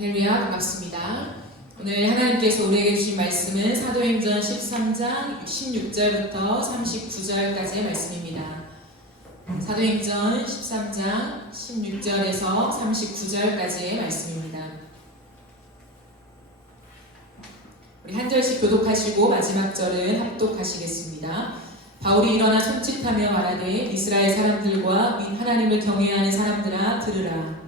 할렐루야, 반갑습니다. 오늘 하나님께서 우리에게 주신 말씀은 사도행전 13장 16절부터 39절까지의 말씀입니다. 사도행전 13장 16절에서 39절까지의 말씀입니다. 우리 한 절씩 교독하시고 마지막 절은 합독하시겠습니다. 바울이 일어나 손짓하며 말하되 이스라엘 사람들과 및 하나님을 경외하는 사람들아 들으라.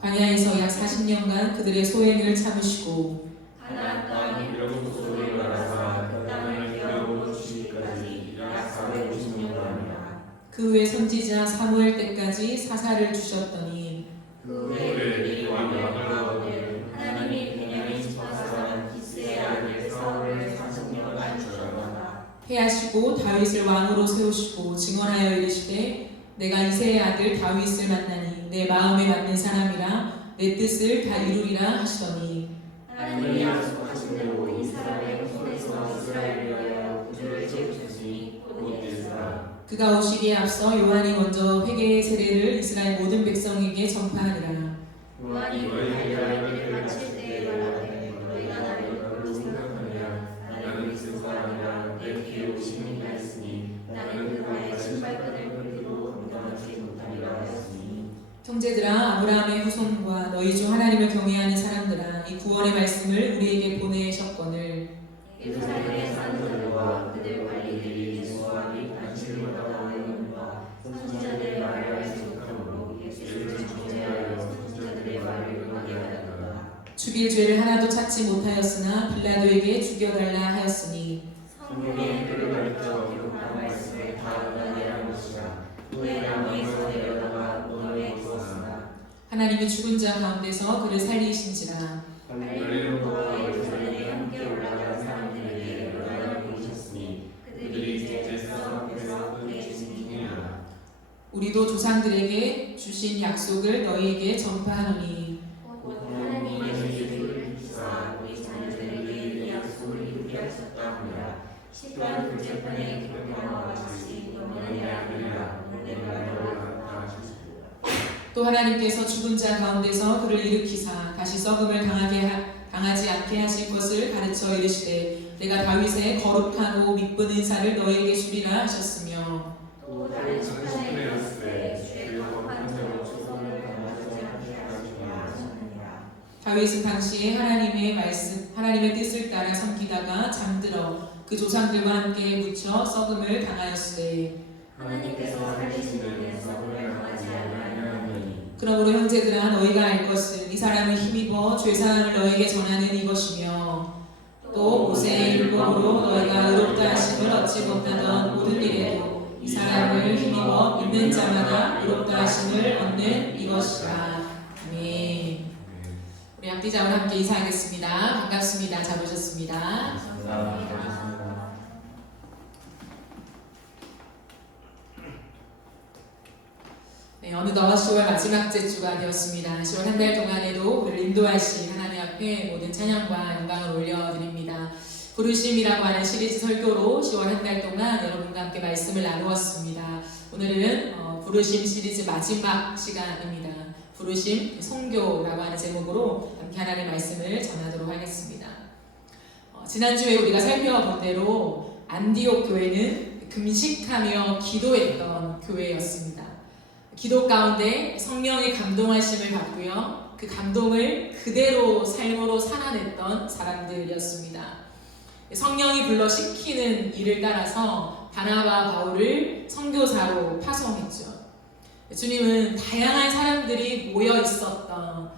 광야에서 약 40년간 그들의 소행을 참으시고 가나안 땅 이로부터 나가사 그 땅을 기업으로 주시기까지 약 450년간이라. 그 후에 선지자 사무엘 때까지 사사를 주셨더니 그 후에 왕 야갈라오되 하나님이 베냐민 지파 사람 기스의 아들 사울을 40년간 주셨다. 패하시고 다윗을 왕으로 세우시고 증언하여 이르시되 내가 이새의 아들 다윗을 만나니 내 마음에 맞는 사람이라 내 뜻을 다 이루리라 하시더니 하나님이 약속하신 대로 이 사람의 손에서 이스라엘을 위하여 구주를 세우셨으니 곧 예수라. 그가 오시기에 앞서 요한이 먼저 회개의 세례를 이스라엘 모든 백성에게 전파하니라. 요한이 이스라엘을 가르칠 때에 말하되 너희가 나를 누구로 생각하느냐 나는 그리스도가 아니라 내 뒤에 오시는 이가 있으니 나는 그의 신발끈을 끌기도 감당하지 못하리라 하였으니. 형제들아, 아브라함의 후손과 너희 중 하나님을 경외하는 사람들아, 이 구원의 말씀을 우리에게 보내셨거늘 예루살렘에 사는 자들과 그들 관리들이 예수와 및 안식을 받아오는 바 선지자들의 말을 알지 못하므로 예수를 정죄하여 선지자들의 말을 응하게 하였다. 죽일 죄를 하나도 찾지 못하였으나 빌라도에게 죽여달라 하였으니 성경에 그를 가르쳐 기록한 말씀을 다 응하리라는 것이라. 후에 나무에서 내려다가 논에 두었으나 하나님이 죽은 자 가운데서 그를 살리신지라. 갈릴리로부터 예루살렘에 함께 올라간 사람들에게 연락을 보내셨으니 그들이 제사장 앞에서 그의 증인이라. 우리도 조상들에게 주신 약속을 너희에게 전파하노니 곧 하나님의 예수를 믿사 우리 자녀들에게 이 약속을 이루게 하셨다 하니라. 시편 둘째편에 기록한 바와 같이 너는 내 아들이라 내가 너를 낳았다 하셨습니다. 또 하나님께서 죽은 자 가운데서 그를 일으키사 다시 썩음을 당하지 않게 하실 것을 가르쳐 이르시되 내가 다윗의 거룩하고 미쁜 은사를 너희에게 주리라 하셨으며 또 다른 시편에 갔을 주의 거룩한 자로 조선을 당하지 않게 하시며 하셨느니라. 다윗은 당시에 하나님의 뜻을 따라 섬기다가 잠들어 그 조상들과 함께 묻혀 썩음을 당하였으되 하나님께서 살리시는 썩음을 당하지 아니하였느니. 그러므로 형제들아, 너희가 알 것은 이 사람을 힘입어 죄사함을 너희에게 전하는 이것이며 또 모세의 율법으로 너희가 의롭다 하심을 얻지 못하던 모든 일에도 이 사람을 힘입어 믿는 자마다 의롭다 하심을 얻는 이것이라. 아멘. 우리 앞뒤자와 함께 인사하겠습니다. 반갑습니다. 잘 오셨습니다. 네, 어느덧 10월 마지막 주가 되었습니다. 10월 한 달 동안에도 우리를 인도하신 하나님 앞에 모든 찬양과 영광을 올려드립니다. 부르심이라고 하는 시리즈 설교로 10월 한 달 동안 여러분과 함께 말씀을 나누었습니다. 오늘은 부르심 시리즈 마지막 시간입니다. 부르심 성교라고 하는 제목으로 함께 하나님의 말씀을 전하도록 하겠습니다. 지난주에 우리가 살펴본 대로 안디옥 교회는 금식하며 기도했던 교회였습니다. 기도 가운데 성령의 감동하심을 받고요. 그 감동을 그대로 삶으로 살아냈던 사람들이었습니다. 성령이 불러 시키는 일을 따라서 바나바 바울을 선교사로 파송했죠. 주님은 다양한 사람들이 모여 있었던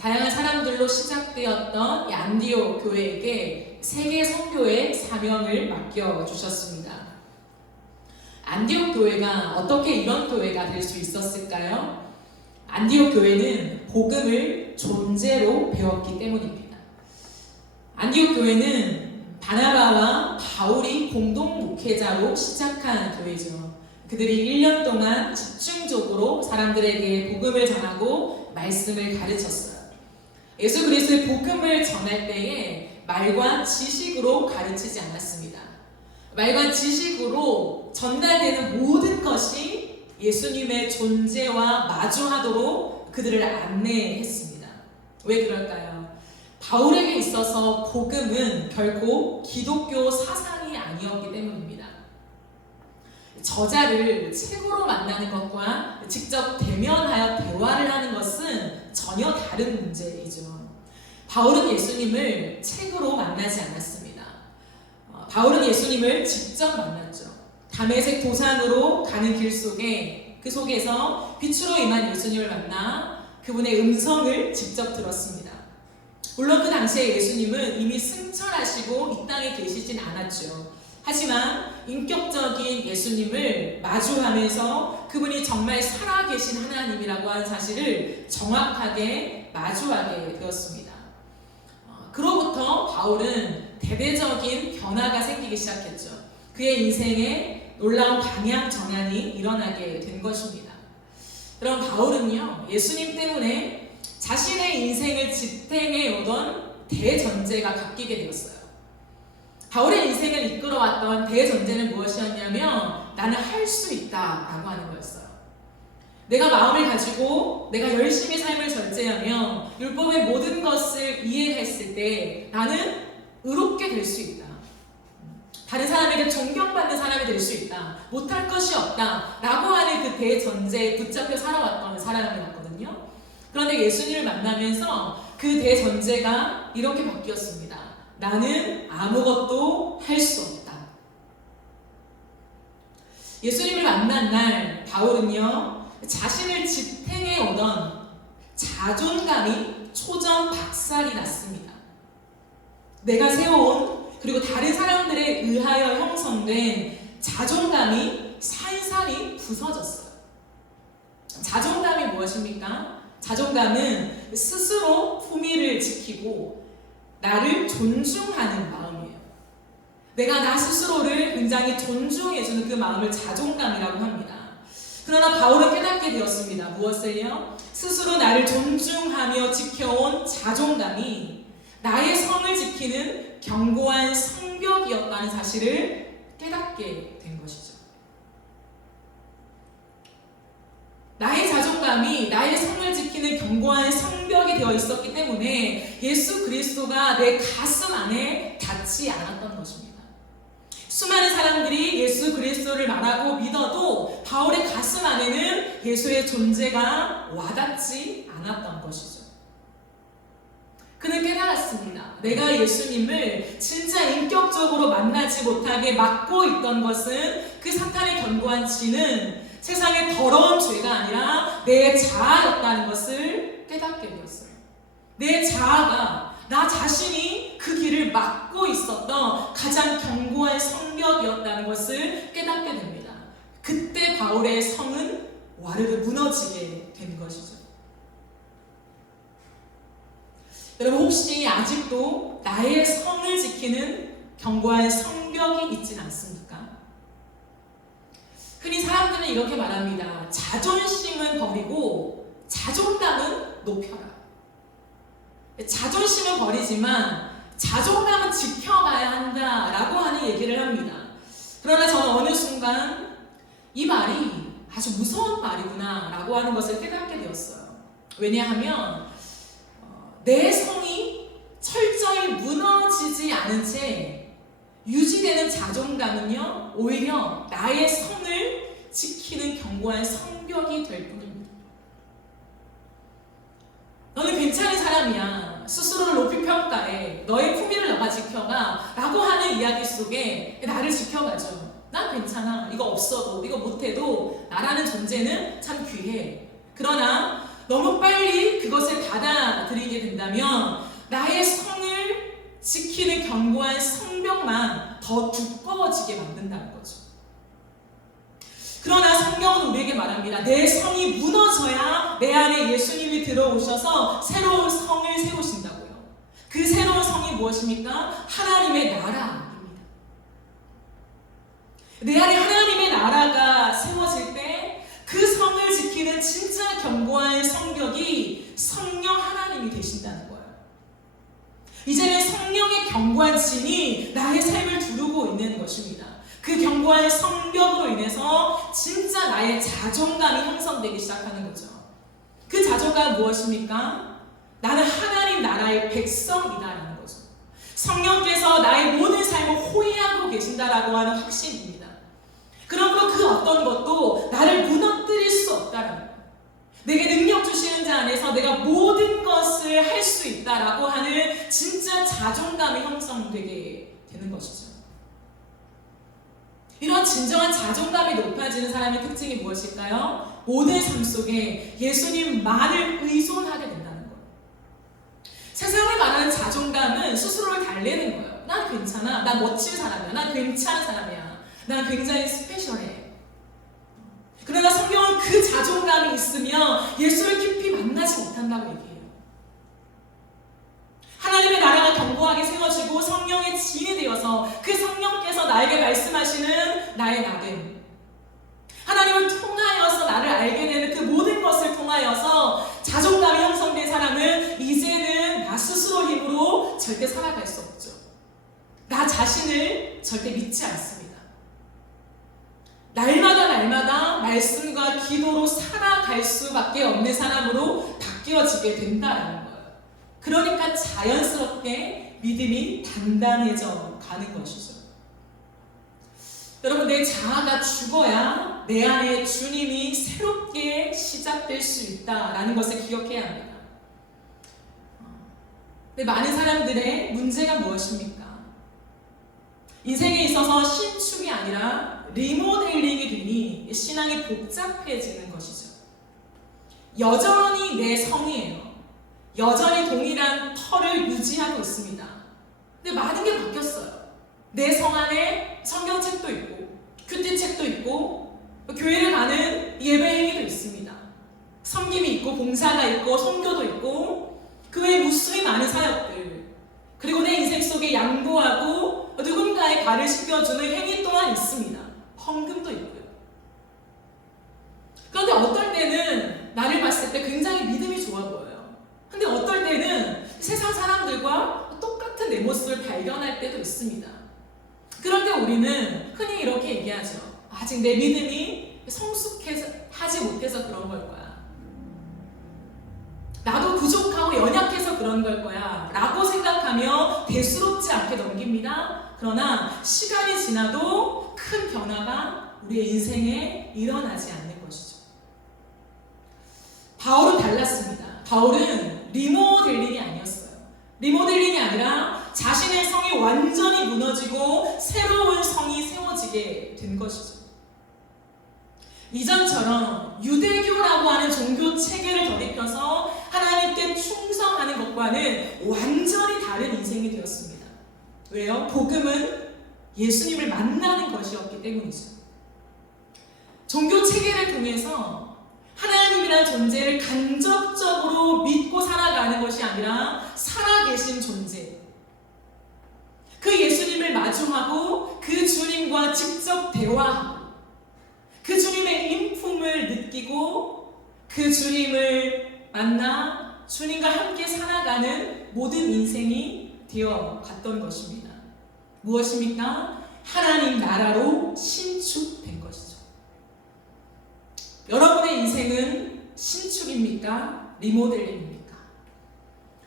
다양한 사람들로 시작되었던 이 안디옥 교회에게 세계 선교의 사명을 맡겨주셨습니다. 안디옥 교회가 어떻게 이런 교회가 될 수 있었을까요? 안디옥 교회는 복음을 존재로 배웠기 때문입니다. 안디옥 교회는 바나바와 바울이 공동 목회자로 시작한 교회죠. 그들이 1년 동안 집중적으로 사람들에게 복음을 전하고 말씀을 가르쳤어요. 예수 그리스도의 복음을 전할 때에 말과 지식으로 가르치지 않았습니다. 말과 지식으로 전달되는 모든 것이 예수님의 존재와 마주하도록 그들을 안내했습니다. 왜 그럴까요? 바울에게 있어서 복음은 결코 기독교 사상이 아니었기 때문입니다. 저자를 책으로 만나는 것과 직접 대면하여 대화를 하는 것은 전혀 다른 문제이죠. 바울은 예수님을 책으로 만나지 않았습니다. 바울은 예수님을 직접 만났죠. 다메섹 도상으로 가는 길 속에 그 속에서 빛으로 임한 예수님을 만나 그분의 음성을 직접 들었습니다. 물론 그 당시에 예수님은 이미 승천하시고 이 땅에 계시진 않았죠. 하지만 인격적인 예수님을 마주하면서 그분이 정말 살아계신 하나님이라고 하는 사실을 정확하게 마주하게 되었습니다. 그로부터 바울은 대대적인 변화가 생기기 시작했죠. 그의 인생에 놀라운 방향 전환이 일어나게 된 것입니다. 여러분, 바울은요, 예수님 때문에 자신의 인생을 지탱해 오던 대전제가 바뀌게 되었어요. 바울의 인생을 이끌어왔던 대전제는 무엇이었냐면 나는 할 수 있다라고 하는 거였어요. 내가 마음을 가지고 내가 열심히 삶을 절제하며 율법의 모든 것을 이해했을 때 나는 의롭게 될 수 있다. 다른 사람에게 존경받는 사람이 될 수 있다. 못할 것이 없다. 라고 하는 그 대전제에 붙잡혀 살아왔던 사람이었거든요. 그런데 예수님을 만나면서 그 대전제가 이렇게 바뀌었습니다. 나는 아무것도 할 수 없다. 예수님을 만난 날 바울은요, 자신을 지탱해 오던 자존감이 초전박살이 났습니다. 내가 세워온 그리고 다른 사람들에 의하여 형성된 자존감이 산산이 부서졌어요. 자존감이 무엇입니까? 자존감은 스스로 품위를 지키고 나를 존중하는 마음이에요. 내가 나 스스로를 굉장히 존중해주는 그 마음을 자존감이라고 합니다. 그러나 바울은 깨닫게 되었습니다. 무엇을요? 스스로 나를 존중하며 지켜온 자존감이 나의 성을 지키는 견고한 성벽이었다는 사실을 깨닫게 된 것이죠. 나의 자존감이 나의 성을 지키는 견고한 성벽이 되어 있었기 때문에 예수 그리스도가 내 가슴 안에 닿지 않았던 것입니다. 수많은 사람들이 예수 그리스도를 말하고 믿어도 바울의 가슴 안에는 예수의 존재가 와닿지 않았던 것이죠. 그는 깨달았습니다. 내가 예수님을 진짜 인격적으로 만나지 못하게 막고 있던 것은 그 사탄의 견고한 진은 세상의 더러운 죄가 아니라 내 자아였다는 것을 깨닫게 되었어요. 내 자아가 나 자신이 그 길을 막고 있었던 가장 견고한 성벽이었다는 것을 깨닫게 됩니다. 그때 바울의 성은 와르르 무너지게 된 것이죠. 여러분, 혹시 아직도 나의 성을 지키는 견고한 성벽이 있지는 않습니까? 흔히 사람들은 이렇게 말합니다. 자존심은 버리고 자존감은 높여라. 자존심은 버리지만 자존감은 지켜가야 한다라고 하는 얘기를 합니다. 그러나 저는 어느 순간 이 말이 아주 무서운 말이구나 라고 하는 것을 깨닫게 되었어요. 왜냐하면 내 성이 철저히 무너지지 않은 채 유지되는 자존감은요, 오히려 나의 성을 지키는 견고한 성벽이 될 뿐입니다. 너는 괜찮은 사람이야. 스스로를 높이 평가해. 너의 품위를 너가 지켜가. 라고 하는 이야기 속에 나를 지켜가죠. 난 괜찮아. 이거 없어도, 이거 못해도 나라는 존재는 참 귀해. 그러나 너무 빨리 그것을 받아들이게 된다면 나의 성을 지키는 견고한 성벽만 더 두꺼워지게 만든다는 거죠. 그러나 성경은 우리에게 말합니다. 내 성이 무너져야 내 안에 예수님이 들어오셔서 새로운 성을 세우신다고요. 그 새로운 성이 무엇입니까? 하나님의 나라입니다. 내 안에 하나님의 나라가 세워질 때 그 성을 지키는 진짜 견고한 성벽이 성령 하나님이 되신다는 거예요. 이제는 성령의 견고한 진이 나의 삶을 두르고 있는 것입니다. 그 견고한 성벽으로 인해서 진짜 나의 자존감이 형성되기 시작하는 거죠. 그 자존감은 무엇입니까? 나는 하나님 나라의 백성이다라는 거죠. 성령께서 나의 모든 삶을 호위하고 계신다라고 하는 확신입니다. 그러므로 그 어떤 것도 나를 무너뜨릴 수 없다라는 거예요. 내게 능력 주시는 자 안에서 내가 모든 것을 할 수 있다라고 하는 진짜 자존감이 형성되게 되는 것이죠. 이런 진정한 자존감이 높아지는 사람의 특징이 무엇일까요? 모든 삶 속에 예수님만을 의존하게 된다는 거예요. 세상이 말하는 자존감은 스스로를 달래는 거예요. 난 괜찮아. 난 멋진 사람이야. 난 괜찮은 사람이야. 난 굉장히 스페셜해. 그러나 성경은 그 자존감이 있으면 예수를 깊이 만나지 못한다고 얘기해요. 하나님의 나라가 견고하게 세워지고 성령의 지인이 되어서 그 성령께서 나에게 말씀하시는 나의 나됨, 하나님을 통하여서 나를 알게 되는 그 모든 것을 통하여서 자존감이 형성된 사람은 이제는 나 스스로 힘으로 절대 살아갈 수 없죠. 나 자신을 절대 믿지 않습니다. 날마다 말씀과 기도로 살아갈 수밖에 없는 사람으로 바뀌어지게 된다는 거예요. 그러니까 자연스럽게 믿음이 단단해져 가는 것이죠. 여러분, 내 자아가 죽어야 내 안에 주님이 새롭게 시작될 수 있다라는 것을 기억해야 합니다. 근데 많은 사람들의 문제가 무엇입니까? 인생에 있어서 신축이 아니라 리모델링이 되니 신앙이 복잡해지는 것이죠. 여전히 내 성이에요. 여전히 동일한 터를 유지하고 있습니다. 근데 많은 게 바뀌었어요. 내 성 안에 성경책도 있고 큐티책도 있고 교회를 가는 예배 행위도 있습니다. 섬김이 있고 봉사가 있고 선교도 있고 그 외에 무수히 많은 사역들, 그리고 내 인생 속에 양보하고 누군가의 발을 씻겨주는 행위 또한 있습니다. 헌금도 있고요. 그런데 어떨 때는 나를 봤을 때 굉장히 믿음이 좋아 보여요. 근데 어떨 때는 세상 사람들과 똑같은 내 모습을 발견할 때도 있습니다. 그런데 우리는 흔히 이렇게 얘기하죠. 아직 내 믿음이 성숙하지 못해서 그런 걸 거야. 나도 부족하고 연약해서 그런 걸 거야 라고 생각하며 대수롭지 않게 넘깁니다. 그러나 시간이 지나도 큰 변화가 우리의 인생에 일어나지 않는 것이죠. 바울은 달랐습니다. 바울은 리모델링이 아니었어요. 리모델링이 아니라 자신의 성이 완전히 무너지고 새로운 성이 세워지게 된 것이죠. 이전처럼 유대교라고 하는 종교 체계를 덧입혀서 하나님께 충성하는 것과는 완전히 다른 인생이 되었습니다. 왜요? 복음은 예수님을 만나는 것이었기 때문이죠. 종교 체계를 통해서 하나님이라는 존재를 간접적으로 믿고 살아가는 것이 아니라 살아계신 존재, 그 예수님을 마주하고 그 주님과 직접 대화하고 그 주님의 인품을 느끼고 그 주님을 만나 주님과 함께 살아가는 모든 인생이 되어 갔던 것입니다. 무엇입니까? 하나님 나라로 신축된 것이죠. 여러분의 인생은 신축입니까? 리모델링입니까?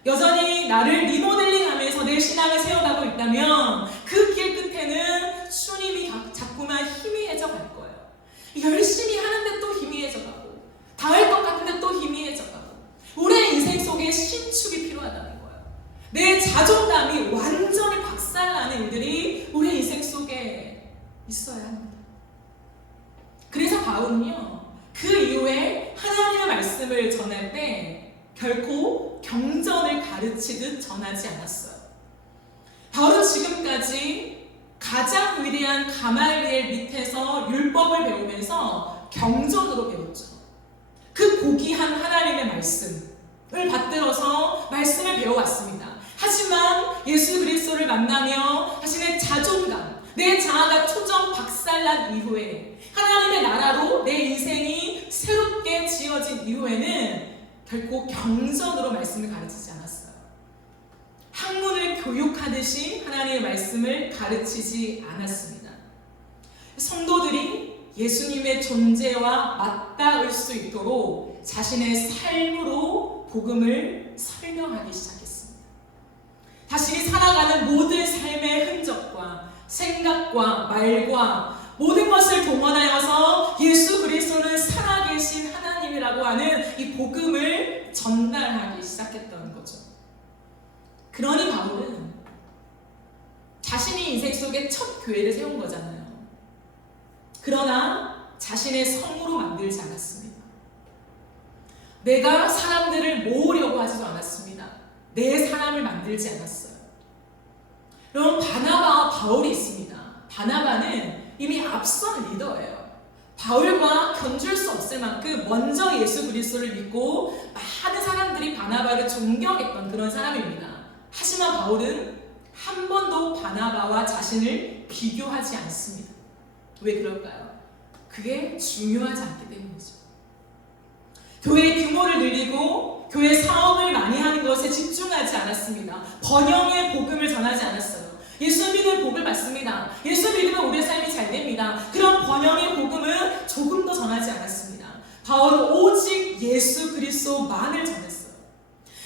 여전히 나를 리모델링하면서 내 신앙을 세워가고 있다면 그 길 끝에는 주님이 자꾸만 희미해져 갈 거예요. 열심히 하는데 또 희미해져 가고 다 할 것 같은데 또 희미해져 가고 우리의 인생 속에 신축이 필요하다는 거예요. 내 자존감이 완전히 박살나는 일들이 우리의 인생 속에 있어야 합니다. 그래서 바울은요, 그 이후에 하나님의 말씀을 전할 때 결코 경전을 가르치듯 전하지 않았어요. 바울은 지금까지 가장 위대한 가말리엘 밑에서 율법을 배우면서 경전으로 배웠죠. 그 고귀한 하나님의 말씀을 받들어서 말씀을 배워왔습니다. 하지만 예수 그리스도를 만나며 자신의 자존감, 내 자아가 초점 박살난 이후에 하나님의 나라로 내 인생이 새롭게 지어진 이후에는 결코 경전으로 말씀을 가르치지 않았어요. 학문을 교육하듯이 하나님의 말씀을 가르치지 않았습니다. 성도들이 예수님의 존재와 맞닿을 수 있도록 자신의 삶으로 복음을 설명하기 시작했습니다. 자신이 살아가는 모든 삶의 흔적과 생각과 말과 모든 것을 동원하여서 예수 그리스도는 살아계신 하나님이라고 하는 이 복음을 전달하기 시작했던 거죠. 그러니 바울은 자신이 인생 속에 첫 교회를 세운 거잖아요. 그러나 자신의 성으로 만들지 않았습니다. 내가 사람들을 모으려고 하지도 않았습니다. 내 사람을 만들지 않았어요. 여러분, 바나바와 바울이 있습니다. 바나바는 이미 앞선 리더예요. 바울과 견줄 수 없을 만큼 먼저 예수 그리스도를 믿고 많은 사람들이 바나바를 존경했던 그런 사람입니다. 하지만 바울은 한 번도 바나바와 자신을 비교하지 않습니다. 왜 그럴까요? 그게 중요하지 않기 때문이죠. 교회의 규모를 늘리고 교회 사업을 많이 하는 것에 집중하지 않았습니다. 번영의 복음을 전하지 않았어요. 예수 믿는 복을 받습니다. 예수 믿으면 우리의 삶이 잘 됩니다. 그런 번영의 복음은 조금 더 전하지 않았습니다. 바울은 오직 예수 그리스도만을 전했어요.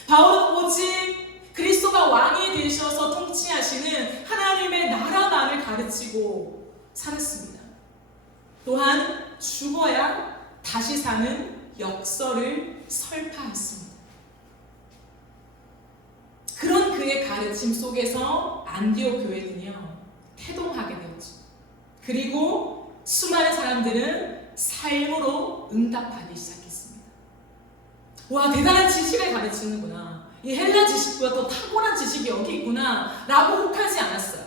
바울은 오직 그리스도가 왕이 되셔서 통치하시는 하나님의 나라만을 가르치고 살았습니다. 또한 죽어야 다시 사는 역설을 설파했습니다. 그런 그의 가르침 속에서 안디옥 교회는요, 태동하게 되었죠. 그리고 수많은 사람들은 삶으로 응답하기 시작했습니다. 와, 대단한 지식을 가르치는구나. 이 헬라 지식보다 더 탁월한 지식이 여기 있구나 라고 혹하지 않았어요.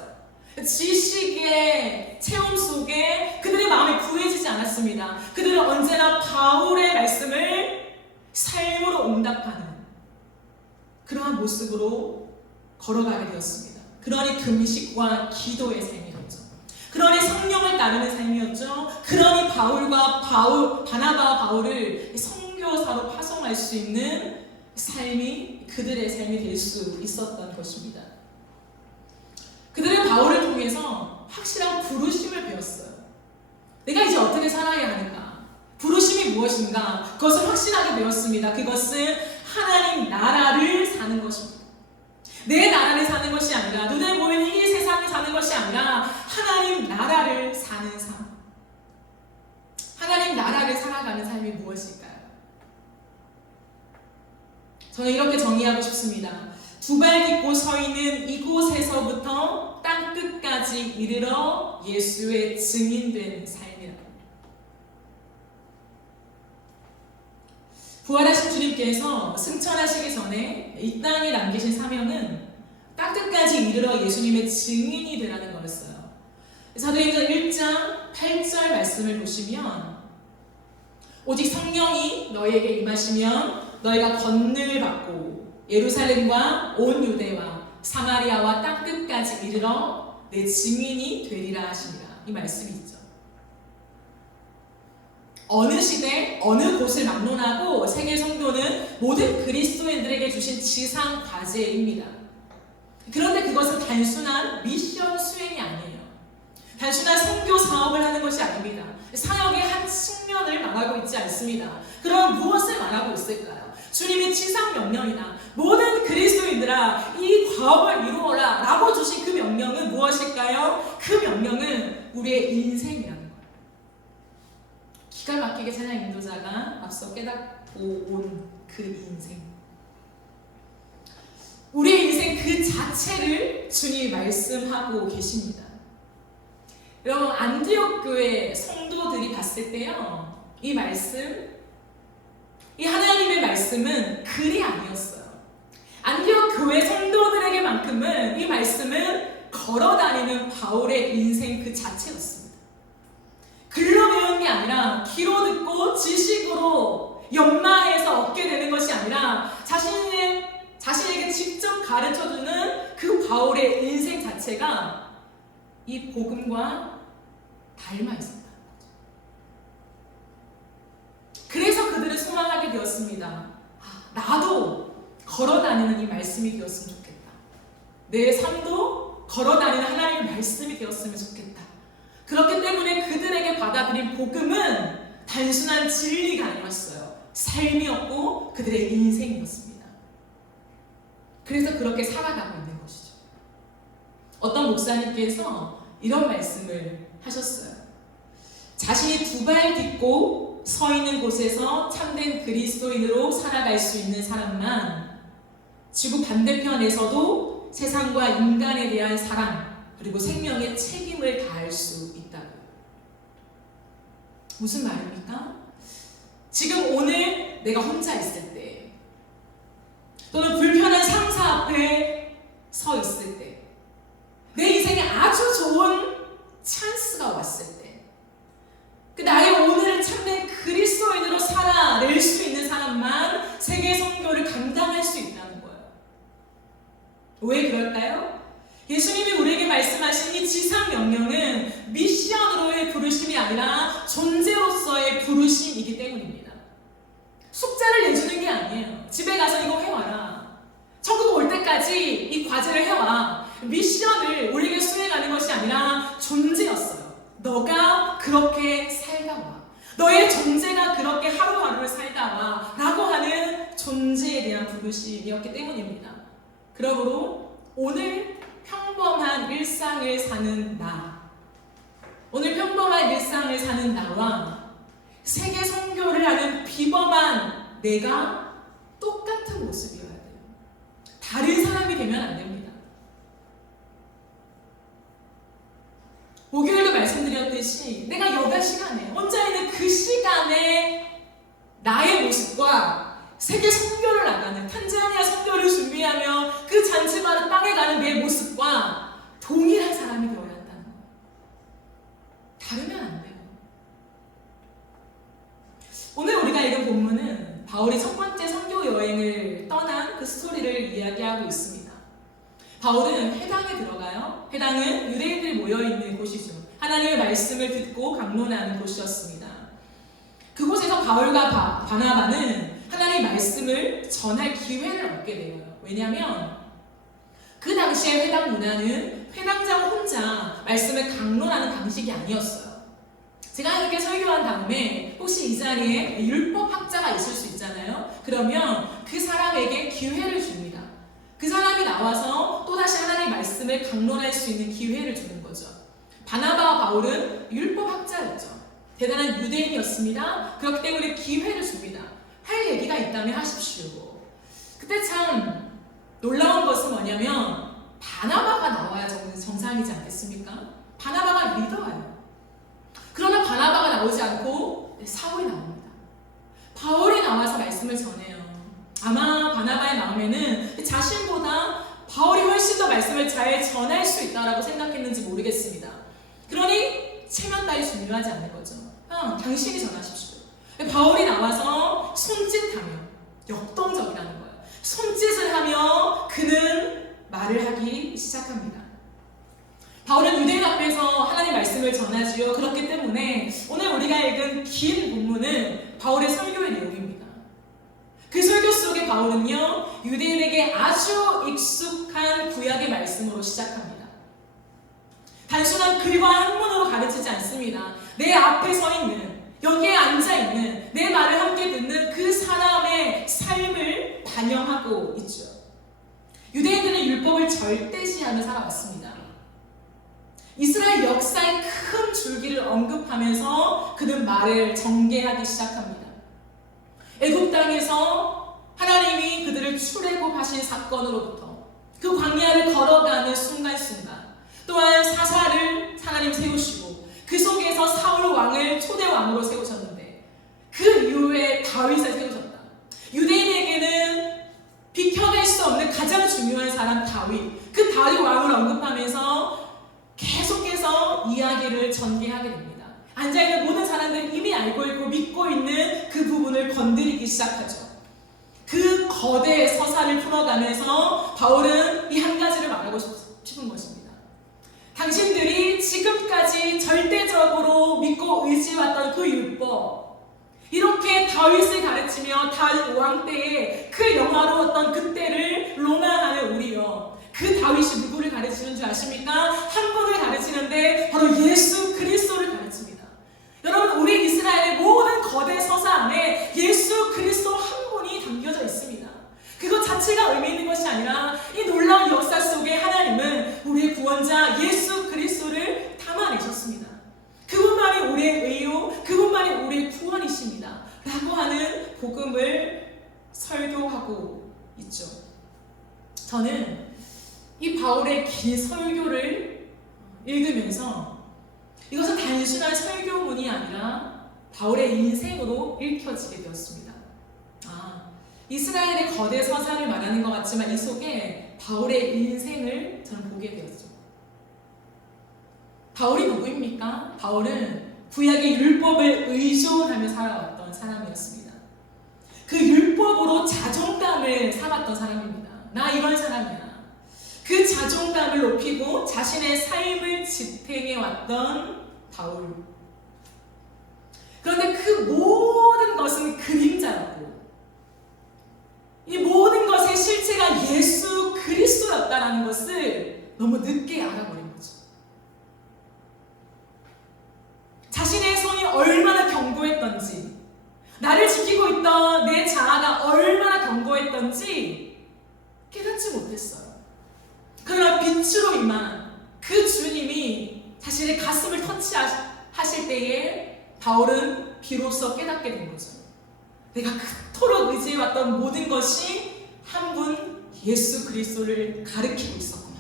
지식의 체험 속에 그들의 마음이 부해지지 않았습니다. 그들은 언제나 바울의 말씀을 삶으로 응답하는 그러한 모습으로 걸어가게 되었습니다. 그러니 금식과 기도의 삶이었죠. 그러니 성령을 따르는 삶이었죠. 그러니 바나바와 바울을 선교사로 파송할 수 있는 삶이 그들의 삶이 될 수 있었던 것입니다. 그들은 바울을 통해서 확실한 부르심을 배웠어요. 내가 이제 어떻게 살아야 하는가? 부르심이 무엇인가? 그것을 확실하게 배웠습니다. 그것은 하나님 나라를 사는 것입니다. 내 나라를 사는 것이 아니라 눈에 보이는 이 세상을 사는 것이 아니라 하나님 나라를 사는 삶. 하나님 나라를 살아가는 삶이 무엇일까요? 저는 이렇게 정의하고 싶습니다. 두 발 딛고 서 있는 이곳에서부터 땅 끝까지 이르러 예수의 증인된 삶이라고. 부활하신 주님께서 승천하시기 전에 이 땅에 남기신 사명은 땅 끝까지 이르러 예수님의 증인이 되라는 거였어요. 사도행전 1장 8절 말씀을 보시면 오직 성령이 너희에게 임하시면 너희가 권능을 받고 예루살렘과 온 유대와 사마리아와 땅 끝까지 이르러 내 증인이 되리라 하시니라. 이 말씀이 있죠. 어느 시대 어느 곳을 막론하고 세계 성도는 모든 그리스도인들에게 주신 지상 과제입니다. 그런데 그것은 단순한 미션 수행이 아니에요. 단순한 선교 사업을 하는 것이 아닙니다. 사역의 한 측면을 말하고 있지 않습니다. 그럼 무엇을 말하고 있을까요? 주님의 지상 명령이나 모든 그리스도인들아 이 과업을 이루어라 라고 주신 그 명령은 무엇일까요? 그 명령은 우리의 인생이라는 거예요. 기가 막히게 찬양 인도자가 앞서 깨닫고 온 그 인생, 우리의 인생 그 자체를 주님이 말씀하고 계십니다. 여러분, 안디옥 교회 성도들이 봤을 때요, 이 말씀, 이 하나님의 말씀은 글이 아니었어요. 안디옥 교회 성도들에게만큼은 이 말씀은 걸어다니는 바울의 인생 그 자체였습니다. 글로 배운 게 아니라 귀로 듣고 지식으로 연마해서 얻게 되는 것이 아니라 자신에게 직접 가르쳐주는 그 바울의 인생 자체가 이 복음과 닮아 있었다. 그래서 그들은 소망하게 되었습니다. 나도 걸어다니는 이 말씀이 되었으면 좋겠다. 내 삶도 걸어다니는 하나님의 말씀이 되었으면 좋겠다. 그렇기 때문에 그들에게 받아들인 복음은 단순한 진리가 아니었어요. 삶이었고 그들의 인생이었습니다. 그래서 그렇게 살아가고 있는 것이죠. 어떤 목사님께서 이런 말씀을 하셨어요. 자신이 두 발 딛고 서 있는 곳에서 참된 그리스도인으로 살아갈 수 있는 사람만 지구 반대편에서도 세상과 인간에 대한 사랑 그리고 생명의 책임을 다할 수 있다고요. 무슨 말입니까? 지금 오늘 내가 혼자 있을 때 또는 불편한 상사 앞에 서 있을 때 내 인생에 아주 좋은 찬스가 왔을 때 그 나의 오늘을 참된 그리스도인으로 살아낼 수 있는 사람만 세계 선교를 감당할 수 있다는 거예요. 왜 그럴까요? 예수님이 우리에게 말씀하신 이 지상 명령은 미션으로의 부르심이 아니라 존재로서의 부르심이기 때문입니다. 숙제를 내주는 게 아니에요. 집에 가서 이거 해와라. 천국 올 때까지 이 과제를 해와. 미션을 우리에게 수행하는 것이 아니라 존재였어요. 너가 그렇게 살다 와. 너의 존재가 그렇게 하루하루를 살다 와. 라고 하는 존재에 대한 부르심이었기 때문입니다. 그러므로 오늘 평범한 일상을 사는 나, 오늘 평범한 일상을 사는 나와 세계 선교를 하는 비범한 내가 똑같은 모습이어야 돼요. 다른 사람이 되면 안 됩니다. 목요일도 말씀드렸듯이 내가 여가 시간에 혼자 있는 그 시간에 나의 모습과 세계 선교를 나가는 탄자니아 선교를 준비하며 그 잔지바르 땅에 가는 내 모습과 동일한 사람이 되어야 한다는 거예요. 다르면 안 돼요. 오늘 우리가 읽은 본문은 바울이 첫 번째 선교 여행을 떠난 그 스토리를 이야기하고 있습니다. 바울은 회당에 들어가요. 회당은 유대인들이 모여있는 곳이죠. 하나님의 말씀을 듣고 강론하는 곳이었습니다. 그곳에서 바울과 바나바는 하나님의 말씀을 전할 기회를 얻게 돼요. 왜냐하면 그 당시에 회당 문화는 회당장 혼자 말씀을 강론하는 방식이 아니었어요. 제가 이렇게 설교한 다음에 혹시 이 자리에 율법학자가 있을 수 있잖아요. 그러면 그 사람에게 기회를 줍니다. 그 사람이 나와서 또다시 하나님의 말씀을 강론할 수 있는 기회를 주는 거죠. 바나바와 바울은 율법학자였죠. 대단한 유대인이었습니다. 그렇기 때문에 기회를 줍니다. 할 얘기가 있다면 하십시오. 그때 참 놀라운 것은 뭐냐면 바나바가 나와야 정상이지 않겠습니까? 바나바가 리더예요. 그러나 바나바가 나오지 않고 사울이 나옵니다. 바울이 나와서 말씀을 전해요. 아마 바나바에 나오면은 자신보다 바울이 훨씬 더 말씀을 잘 전할 수 있다라고 생각했는지 모르겠습니다. 그러니 체면 따위 중요하지 않는 거죠. 당신이 전하십시오. 바울이 나와서 손짓하며 역동적이라는 거예요. 손짓을 하며 그는 말을 하기 시작합니다. 바울은 유대인 앞에서 하나님 말씀을 전하지요. 그렇기 때문에 오늘 우리가 읽은 긴 본문은 바울의 설교의 내용입니다. 그 설교 속에 바울은요, 유대인에게 아주 익숙한 구약의 말씀으로 시작합니다. 단순한 글과 한문으로 가르치지 않습니다. 내 앞에 서 있는, 여기에 앉아 있는, 내 말을 함께 듣는 그 사람의 삶을 반영하고 있죠. 유대인들은 율법을 절대시하며 살아왔습니다. 이스라엘 역사의 큰 줄기를 언급하면서 그는 말을 전개하기 시작합니다. 애굽 땅에서 하나님이 그들을 출애굽하신 사건으로부터 그 광야를 걸어가는 순간순간, 또한 사사를 하나님 세우시고 그 속에서 사울 왕을 초대 왕으로 세우셨는데 그 이후에 다윗을 세우셨다. 유대인에게는 비켜낼 수 없는 가장 중요한 사람 다윗, 그 다윗 왕을 언급하면서 계속해서 이야기를 전개하게 됩니다. 앉아있는 모든 사람들은 이미 알고 있고 믿고 있는 그 부분을 건드리기 시작하죠. 그 거대 서사를 풀어가면서 바울은 이 한 가지를 말하고 싶은 것입니다. 당신들이 지금까지 절대적으로 믿고 의지해왔던 그 율법, 이렇게 다윗을 가르치며 다윗 왕 때에 그 영화로웠던 그때를 롱하는 우리요, 그 다윗이 누구를 가르치는 줄 아십니까? 한 분을 가르치는데 바로 예수 그리스도 복음을 설교하고 있죠. 저는 이 바울의 긴 설교를 읽으면서 이것은 단순한 설교문이 아니라 바울의 인생으로 읽혀지게 되었습니다. 이스라엘의 거대 서사를 말하는 것 같지만 이 속에 바울의 인생을 저는 보게 되었죠. 바울이 누구입니까? 바울은 구약의 율법을 의존하며 살아왔던 사람이었습니다. 그 율법으로 자존감을 삼았던 사람입니다. 나 이런 사람이야. 그 자존감을 높이고 자신의 삶을 지탱해왔던 바울. 그런데 그 모든 것은 그림자라고, 이 모든 것의 실체가 예수 그리스도였다라는 것을 너무 늦게 알아버린 거죠. 자신의 손이 얼마나 견고했던지, 나를 지키고 있던 내 자아가 얼마나 견고했던지 깨닫지 못했어요. 그러나 빛으로 임한 그 주님이 자신의 가슴을 터치하실 때에 바울은 비로소 깨닫게 된 거죠. 내가 그토록 의지해왔던 모든 것이 한 분 예수 그리스도를 가리키고 있었구나.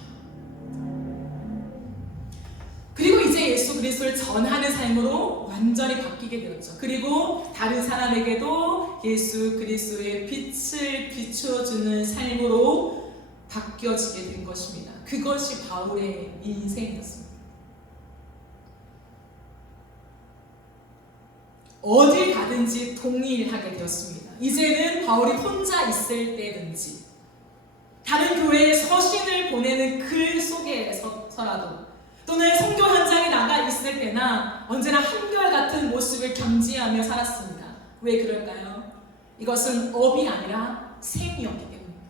그리고 이제 예수 그리스도를 전하는 삶으로 완전히 바뀌게 되었죠. 그리고 다른 사람에게도 예수 그리스도의 빛을 비춰주는 삶으로 바뀌어지게 된 것입니다. 그것이 바울의 인생이었습니다. 어딜 가든지 동일하게 되었습니다. 이제는 바울이 혼자 있을 때든지 다른 교회에 서신을 보내는 글 속에서라도 또는 선교 현장에 나가 있을 때나 언제나 한결같은 모습을 겸지하며 살았습니다. 왜 그럴까요? 이것은 업이 아니라 생이었기 때문입니다.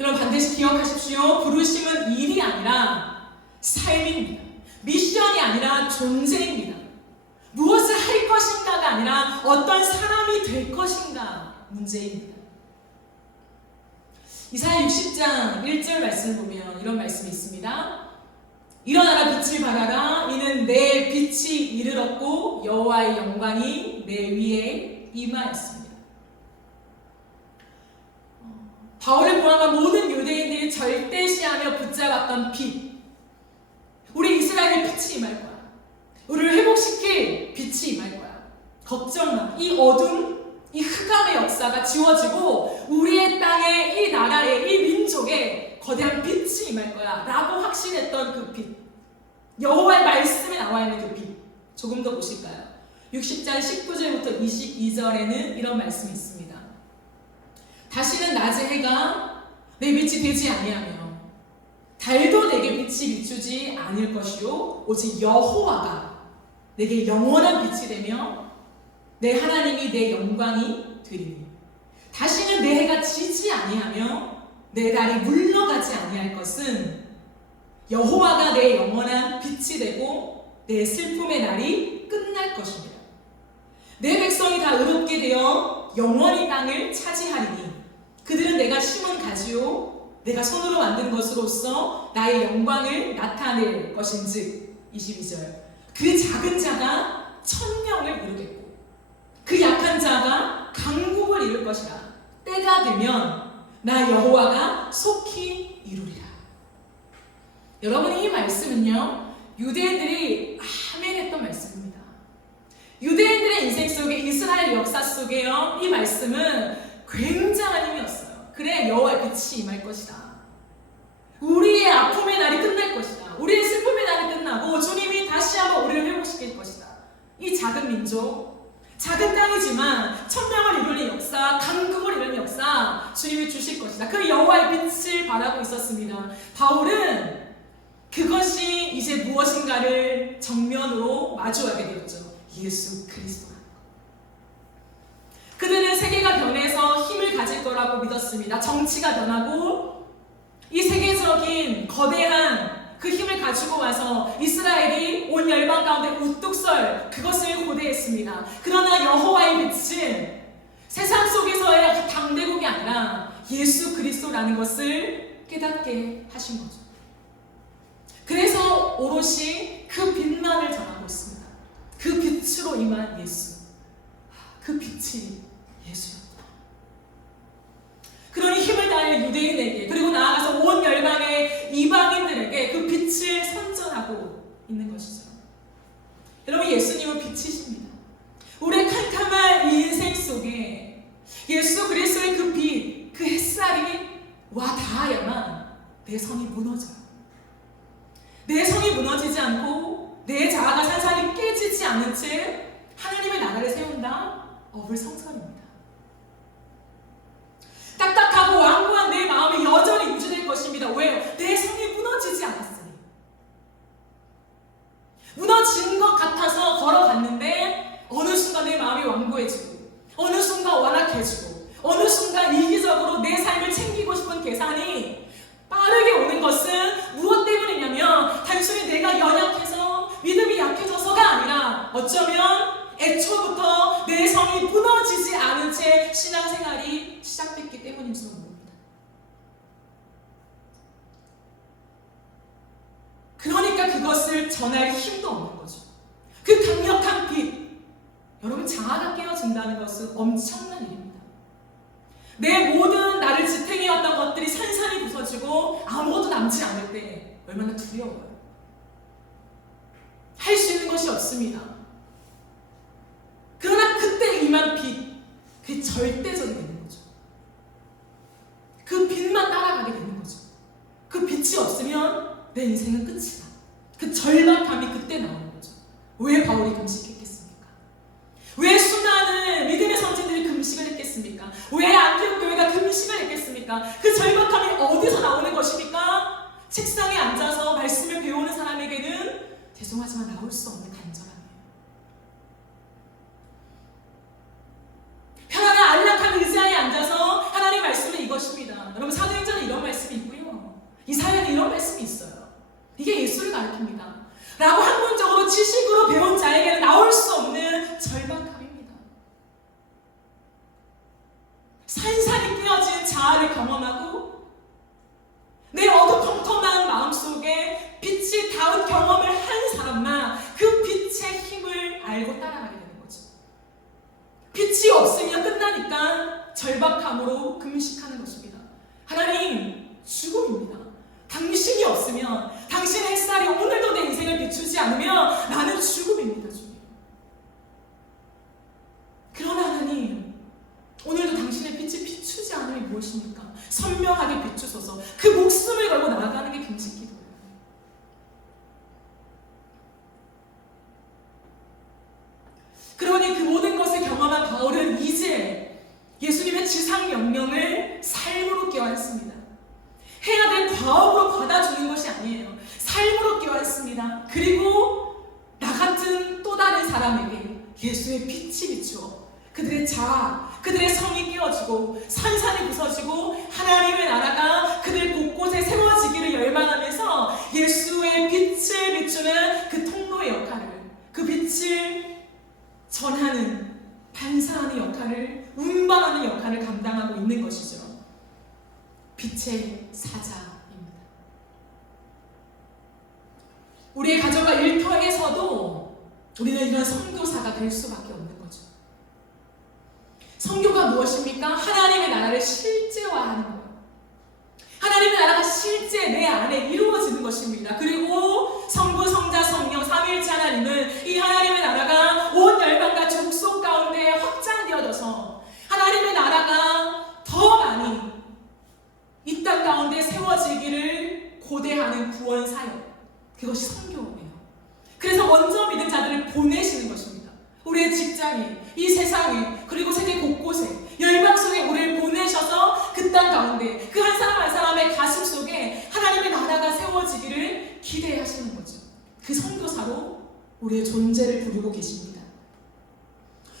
여러분 반드시 기억하십시오. 부르심은 일이 아니라 삶입니다. 미션이 아니라 존재입니다. 무엇을 할 것인가가 아니라 어떤 사람이 될 것인가 문제입니다. 이사야 60장 1절 말씀을 보면 이런 말씀이 있습니다. 일어나라 빛을 발하라. 이는 내 빛이 이르렀고 여호와의 영광이 내 위에 임하였습니다. 바울을 포함한 모든 유대인들이 절대시하며 붙잡았던 빛, 우리 이스라엘의 빛이 임할 거야. 우리를 회복시킬 빛이 임할 거야. 걱정 마. 이 어둠, 이 흑암의 역사가 지워지고 우리의 땅에, 이 나라에, 이 민족에 거대한 빛이 임할 거야 라고 확신했던 그 빛, 여호와의 말씀에 나와 있는 그 빛, 조금 더 보실까요? 60장 19절부터 22절에는 이런 말씀이 있습니다. 다시는 낮의 해가 내 빛이 되지 아니하며 달도 내게 빛이 비추지 않을 것이요 오직 여호와가 내게 영원한 빛이 되며 내 하나님이 내 영광이 되리니 다시는 내 해가 지지 아니하며 내 달이 물러가지 아니할 것은 여호와가 내 영원한 빛이 되고 내 슬픔의 날이 끝날 것입니다. 내 백성이 다 의롭게 되어 영원히 땅을 차지하리니 그들은 내가 심은 가지요 내가 손으로 만든 것으로서 나의 영광을 나타낼 것인즉 22절 그 작은 자가 천명을 이루겠고 그 약한 자가 강국을 이룰 것이라. 때가 되면 나 여호와가 속히 이루리라. 여러분 이 말씀은요 유대인들이 아멘했던 말씀입니다. 유대인들의 인생 속에 이스라엘 역사 속에요 이 말씀은 굉장한 힘이었어요. 그래 여호와의 빛이 임할 것이다. 우리의 아픔의 날이 끝날 것이다. 우리의 슬픔의 날이 끝나고 주님이 다시 한번 우리를 회복시킬 것이다. 이 작은 민족, 작은 땅이지만 천명을 이루는 역사, 강국을 이루는 역사 주님이 주실 것이다. 그 여호와의 빛을 바라고 있었습니다. 바울은 그것이 이제 무엇인가를 정면으로 마주하게 되었죠. 예수 그리스도. 그들은 세계가 변해서 힘을 가질 거라고 믿었습니다. 정치가 변하고 이 세계적인 거대한 그 힘을 가지고 와서 이스라엘이 온 열방 가운데 우뚝 설 그것을 고대했습니다. 그러나 여호와의 빛은 세상 속에서의 당대국이 아니라 예수 그리스도라는 것을 깨닫게 하신 거죠. 그래서 오롯이 그 빛만을 전하고 있습니다. 그 빛으로 임한 예수. 그 빛이 예수였다. 그러니 힘을 다해 유대인에게 그리고 나아가서 온 열방의 이방인들에게 그 빛을 선전하고 있는 것이죠. 여러분, 예수님은 빛이십니다. 우리의 캄캄한 이 인생 속에 예수 그리스도의 그 빛, 그 햇살이 와 닿아야만 내 성이 무너져요. 내 성이 무너지지 않고 내 자아가 산산이 깨지지 않는 채 하나님의 나라를 세운다? 업을 성전입니다. 딱딱하고 완고한 내 마음이 여전히 유지될 것입니다. 왜요? 내 성이 무너지지 않았으니. 무너진 것 같아서 걸어갔는데 어느 순간 내 마음이 완고해지고 어느 순간 완악해지고 어느 순간 이기적으로 내 삶을 챙기고 싶은 계산이 빠르게 오는 것은 무엇 때문이냐면 단순히 내가 연약해서 믿음이 약해져서가 아니라 어쩌면 애초부터 내 성이 무너지지 않은 채 신앙생활이 시작됐기 때문인지도 모릅니다. 그러니까 그것을 전할 힘도 없는 거죠. 그 강력한 빛, 여러분 자아가 깨어진다는 것은 엄청난 일입니다. 내 모든 나를 지탱해왔던 것들이 산산이 부서지고 아무것도 남지 않을 때 얼마나 두려워요. 할 수 있는 것이 없습니다. 그러나 그때 임한 빛, 그게 절대적이 되는 거죠. 그 빛만 따라가게 되는 거죠. 그 빛이 없으면 내 인생은 끝이다. 그 절박함이 그때 나오는 거죠. 왜 바울이 금식했겠습니까? 왜 수많은 믿음의 선진들이 금식을 했겠습니까? 왜 안티옥 교회가 금식을 했겠습니까? 그 절박함이 어디서 나오는 것입니까? 책상에 앉아서 말씀을 배우는 사람에게는 죄송하지만 나올 수 없는 간절함이에요. 편안한 안락한 의자에 앉아서 하나님의 말씀은 이것입니다. 여러분, 사도행전에 이런 말씀이 있고요. 이사야는 이런 말씀이 있어요. 이게 예수를 가리킵니다. 라고 학문적으로 지식으로 배운 자에게는 나올 수 없는 절박함입니다. 산산이 깨어진 자아를 경험하고 내 어두컴컴한 마음속에 빛이 닿은 경험을 한 사람만 그 빛의 힘을 알고 따라가게 되는 거죠. 빛이 없으면 끝나니까 절박함으로 금식하는 것입니다. 하나님, 죽음입니다. 당신이 없으면, 당신의 햇살이 오늘도 내 인생을 비추지 않으면 나는 죽음입니다. 주님. 그러나 하나님, 오늘도 당신의 빛이 비추지 않음이 무엇입니까? 선명하게 비추소서. 그 목숨을 걸고 나아가는 게 금식기도예요. 그러니 그 모든 것을 경험한 바울은 이제 예수님의 지상 명령을 삶으로 껴안습니다. 해야 될 과업으로 받아주는 것이 아니에요. 삶으로 껴안습니다. 그리고 나 같은 또 다른 사람에게 예수의 빛이 비추어 그들의 자아, 그들의 성이 깨어지고 산산이 부서지고 하나님의 나라가 그들 곳곳에 세워지기를 열망하면서 예수의 빛을 비추는 그 통로의 역할을, 그 빛을 전하는, 반사하는 역할을, 운반하는 역할을 감당하고 있는 것이죠. 빛의 사자입니다. 우리의 가정과 일터에서도 우리는 이런 선교사가 될 수밖에 없는 거죠. 선교가 무엇입니까? 하나님의 나라를 실제화하는 거예요. 하나님의 나라가 실제 내 안에 이루어지는 것입니다. 그리고 성부, 성자, 성령, 삼위일체 하나님은 이 하나님의 나라가 온 열방과 족속 가운데 확장되어져서 하나님의 나라가 더 많이 이 땅 가운데 세워지기를 고대하는 구원 사역, 그것이 선교예요. 그래서 먼저 믿은 자들을 보내시는 것입니다. 우리의 직장에, 이 세상에, 그리고 세계 곳곳에, 열방 속에 우리를 보내셔서 그 땅 가운데 그 한 사람 한 사람의 가슴 속에 하나님의 나라가 세워지기를 기대하시는 거죠. 그 선교사로 우리의 존재를 부르고 계십니다.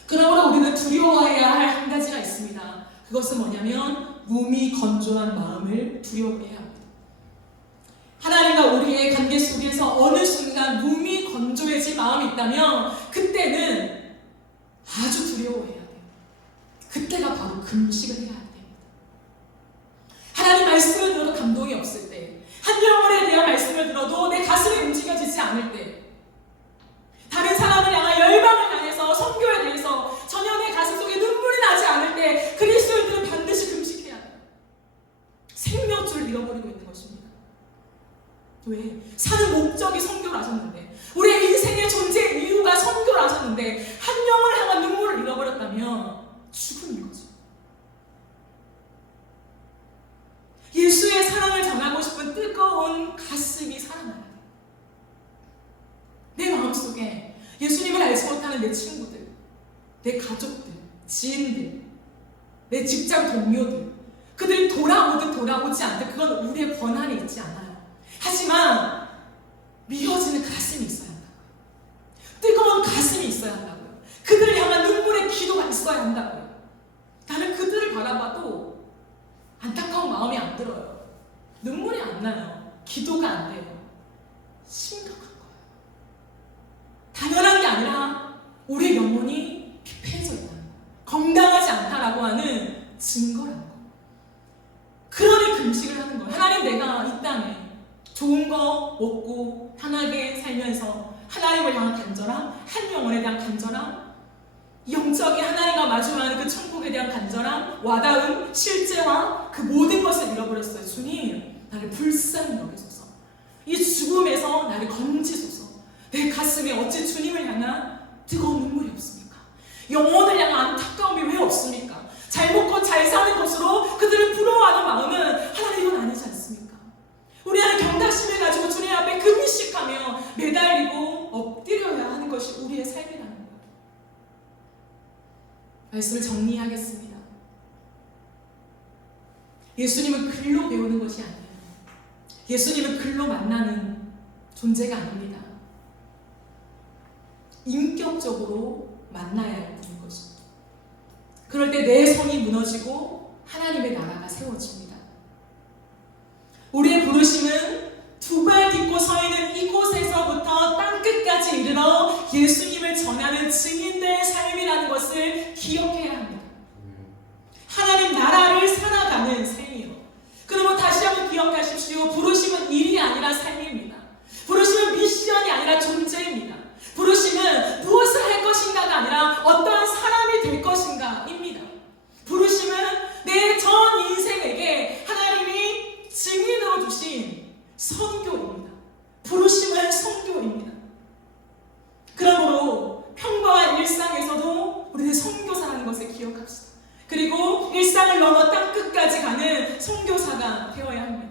그러므로 우리는 두려워해야 할 한 가지가 있습니다. 그것은 뭐냐면 몸이 건조한 마음을 두려워해야 합니다. 하나님과 우리의 관계 속에서 어느 순간 몸이 건조해진 마음이 있다면 그때는 아주 두려워해야 돼요. 그때가 바로 금식을 해야 됩니다. 하나님 말씀을 들어도 감동이 없을 때, 한 영혼에 대한 말씀을 들어도 내 가슴이 움직여지지 않을 때, 다른 사람을 향한 열방을 향해서 선교에 대해서 전혀 내 가슴 속에 왜? 사는 목적이 선교라셨는데, 우리의 인생의 존재 이유가 선교라셨는데 한 영을 향한 눈물을 잃어버렸다면 죽은 거죠. 예수의 사랑을 전하고 싶은 뜨거운 가슴이 살아나야 돼. 내 마음속에 예수님을 알지 못하는 내 친구들, 내 가족들, 지인들, 내 직장 동료들, 그들이 돌아오든 돌아오지 않든 그건 우리의 권한에 있지 않아요. 하지만 미어지는 가슴이 있어야 한다고요. 뜨거운 가슴이 있어야 한다고요. 그들을 향한 눈물의 기도가 있어야 한다고요. 나는 그들을 바라봐도 안타까운 마음이 안 들어요. 눈물이 안 나요. 기도가 안 돼요. 심각한 거예요. 당연한 게 아니라 우리의 영혼이 피폐해져 있다는 거예요. 건강하지 않다라고 하는 증거라는 거예요. 그러니 금식을 하는 거예요. 하나님, 내가 이 땅에 좋은 거 먹고 편하게 살면서 하나님을 향한 간절함, 한 영혼에 대한 간절함, 영적인 하나님과 마주하는 그 천국에 대한 간절함, 와닿음, 실제와 그 모든 것을 잃어버렸어요. 주님, 나를 불쌍히 여기소서. 이 죽음에서 나를 건지소서. 내 가슴에 어찌 주님을 향한 뜨거운 눈물이 없습니까? 영혼을 향한 안타까움이 왜 없습니까? 잘 먹고 잘 사는 것으로 그들을 부러워하는 마음은 하나님은 아니지 않습니까? 우리 안에 경각심을 가지고 주님 앞에 금식하며 매달리고 엎드려야 하는 것이 우리의 삶이라는 거예요. 말씀을 정리하겠습니다. 예수님은 글로 배우는 것이 아니에요. 예수님은 글로 만나는 존재가 아닙니다. 인격적으로 만나야 하는 것입니다. 그럴 때 내 손이 무너지고 하나님의 나라가 세워집니다. 우리의 부르심은 두 발 딛고 서 있는 이곳에서부터 땅끝까지 이르러 예수님을 전하는 증인된 삶이라는 것을 기억해야 합니다. 하나님 나라를 살아가는 삶이요. 그러면 다시 한번 기억하십시오. 부르심은 일이 아니라 삶입니다. 부르심은 미션이 아니라 존재입니다. 부르심은 무엇을 할 것인가가 아니라 어떠한 사람이 될 것인가입니다. 부르심은 내 전 인생에게 하나님이 증인으로 주신 선교입니다. 부르심은 선교입니다. 그러므로 평범한 일상에서도 우리는 선교사라는 것을 기억합시다. 그리고 일상을 넘어 땅끝까지 가는 선교사가 되어야 합니다.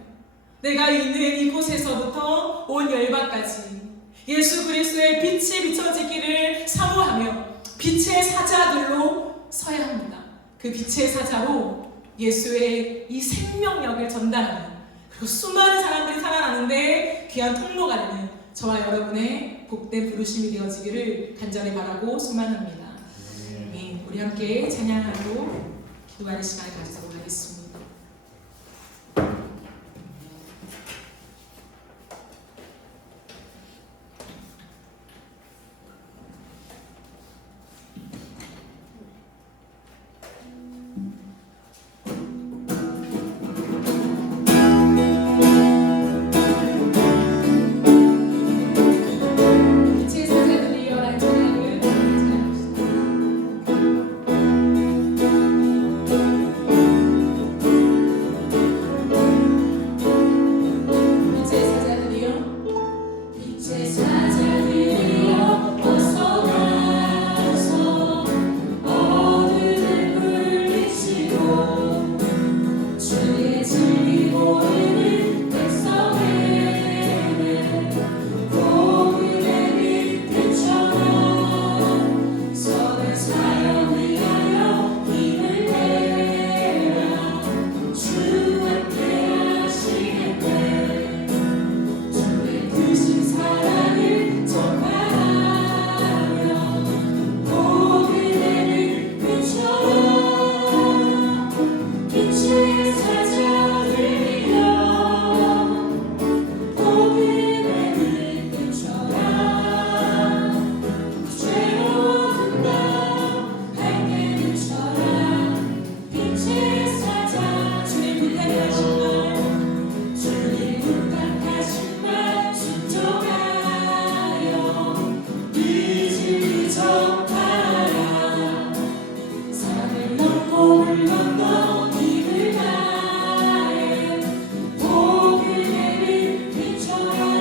내가 있는 이곳에서부터 온 열방까지 예수 그리스도의 빛이 비춰지기를 사모하며 빛의 사자들로 서야 합니다. 그 빛의 사자로 예수의 이 생명력을 전달하는, 그리고 수많은 사람들이 살아나는데 귀한 통로가 되는 저와 여러분의 복된 부르심이 되어지기를 간절히 바라고 소망합니다. 네, 우리 함께 찬양하고 기도하는 시간을 가지도록 하겠습니다. 빛쳐라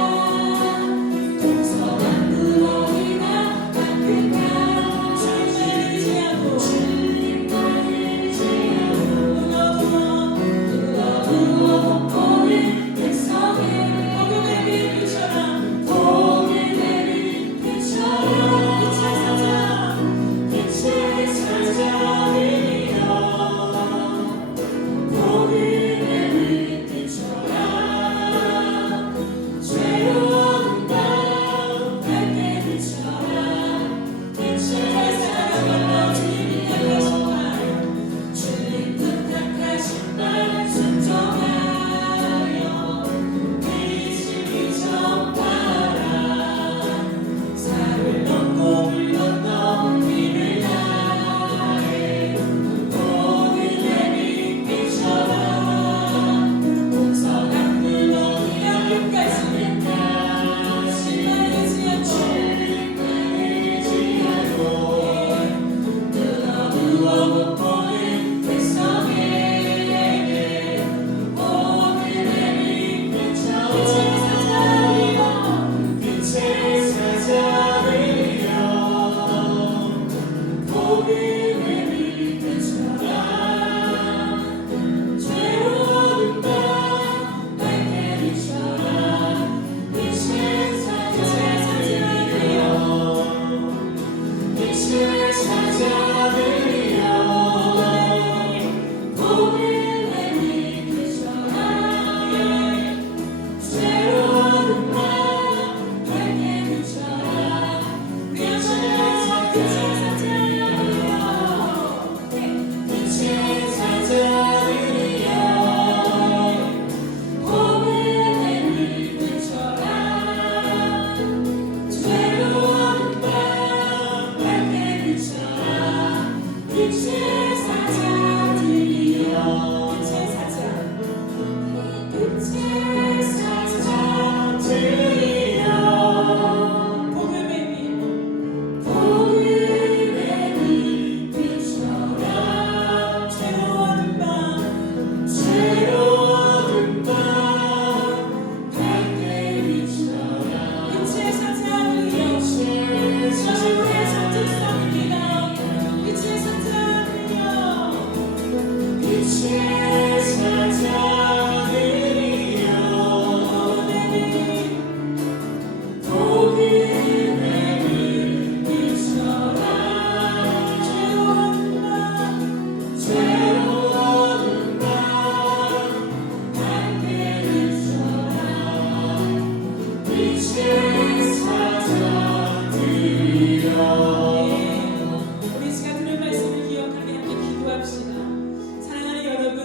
우리 시간 들은 말씀을 기억하며 함께 기도합시다. 사랑하는 여러분,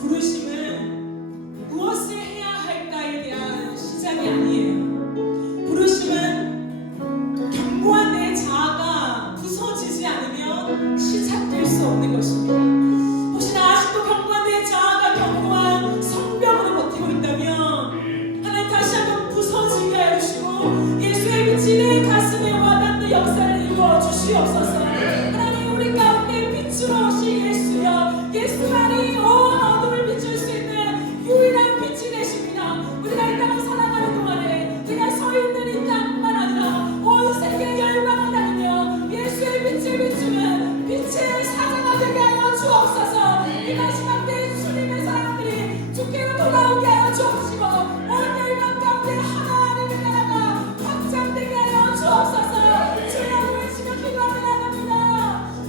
부르심은 무엇을 해야 할까에 대한 시작이 아니에요. 부르심은 견고한 내 자아가 부서지지 않으면 시작될 수 없는 것입니다. 혹시나 아직도 견고한 내 자아가 견고한 성벽으로 버티고 있다면 하나님 다시 한번 부서지게 하여 주시고 예수의 빛이 내 가슴에 와닿는 역사를 이루어 주시옵소서. 하나님 우리 가운데 빛으로 오신 예수여, 예수만이 온 어둠을 비출 수 있는 유일한 빛이 되십니다. 우리가 이 땅을 살아가는 동안에 그냥 서 있는 이 땅뿐만 아니라 온 세계에 열방을 다니며 예수의 빛을 비추는 빛의 사자가 되게 하여 주옵소서. 이 마지막 때에 주님의 사람들이 주께로 돌아오게 하여 주옵시고 온 열방 가운데 하나님의 나라가 확장되게 하여 주옵소서. 주여 외치며 기도하며 나갑니다.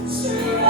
주여.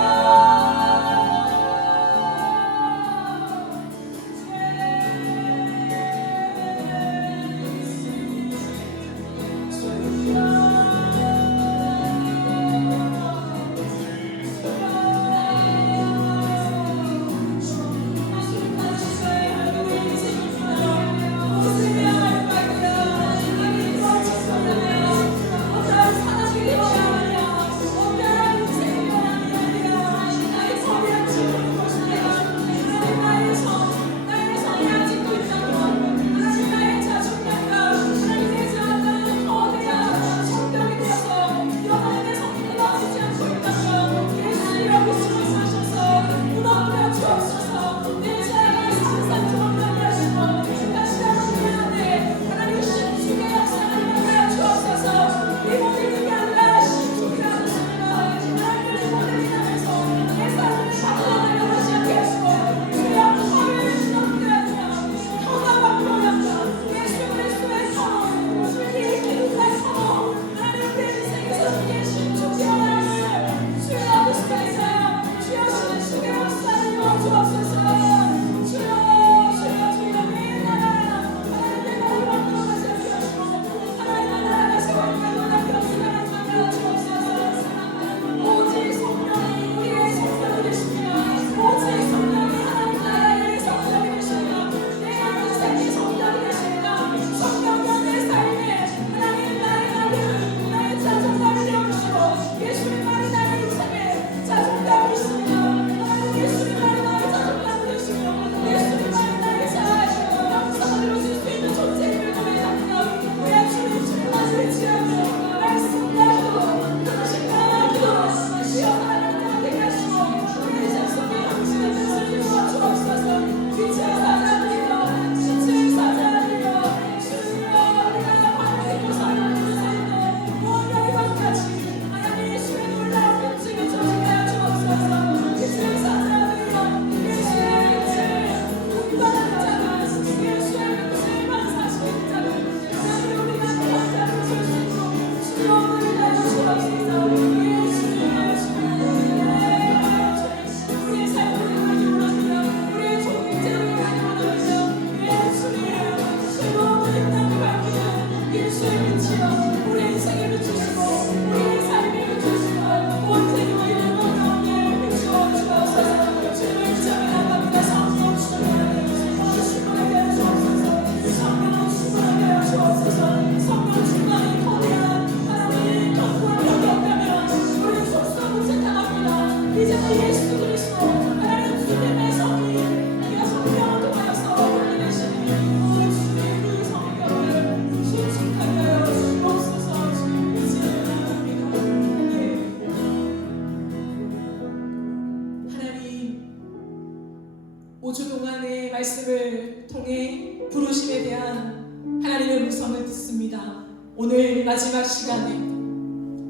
말씀을 통해 부르심에 대한 하나님의 음성을 듣습니다. 오늘 마지막 시간에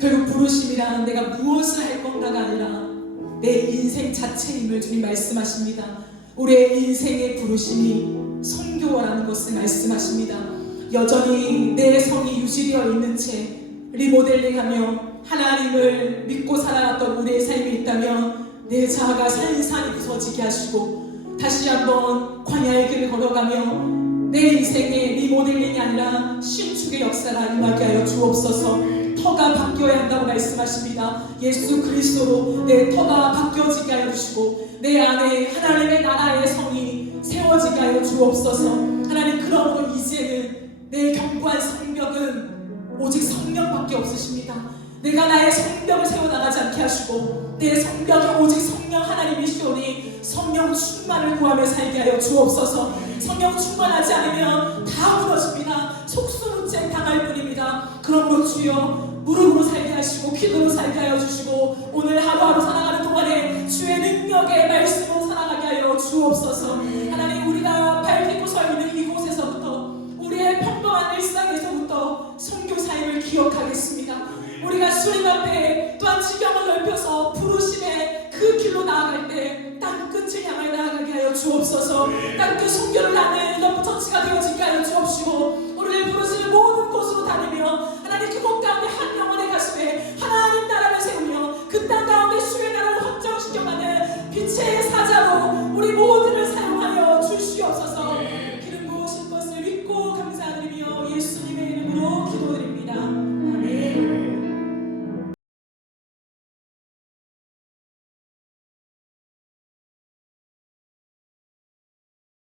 결국 부르심이란 내가 무엇을 할 건가가 아니라 내 인생 자체임을 주님 말씀하십니다. 우리의 인생의 부르심이 선교라는 것을 말씀하십니다. 여전히 내 성이 유지되어 있는 채 리모델링하며 하나님을 믿고 살아왔던 우리의 삶이 있다면 내 자아가 산산이 부서지게 하시고 다시 한번 광야의 길을 걸어가며 내 인생의 리모델링이 아니라 신축의 역사가 임하게 하여 주옵소서. 터가 바뀌어야 한다고 말씀하십니다. 예수 그리스도로 내 터가 바뀌어지게 하여 주시고 내 안에 하나님의 나라의 성이 세워지게 하여 주옵소서. 하나님, 그러므로 이제는 내 견고한 성벽은 오직 성령밖에 없으십니다. 내가 나의 성벽을 세워나가지 않게 하시고 내 성벽이 오직 성령 하나님이시오니 성령 충만을 구하며 살게 하여 주옵소서. 성령 충만하지 않으면 다 무너집니다. 속수무책 당할 뿐입니다. 그러므로 주여 무릎으로 살게 하시고 기도로 살게 하여 주시고 오늘 하루하루 살아가는 동안에 주의 능력의 말씀으로 살아가게 하여 주옵소서. 하나님, 우리가 발 딛고 서 있는 이곳에서부터 우리의 평범한 일상에서부터 선교사임을 기억하겠습니다. 우리가 주님 앞에 또한 지경을 넓혀서 부르심의 그 길로 나아갈 때 땅끝을 향해 나아가게 하여 주옵소서. 땅끝 선교를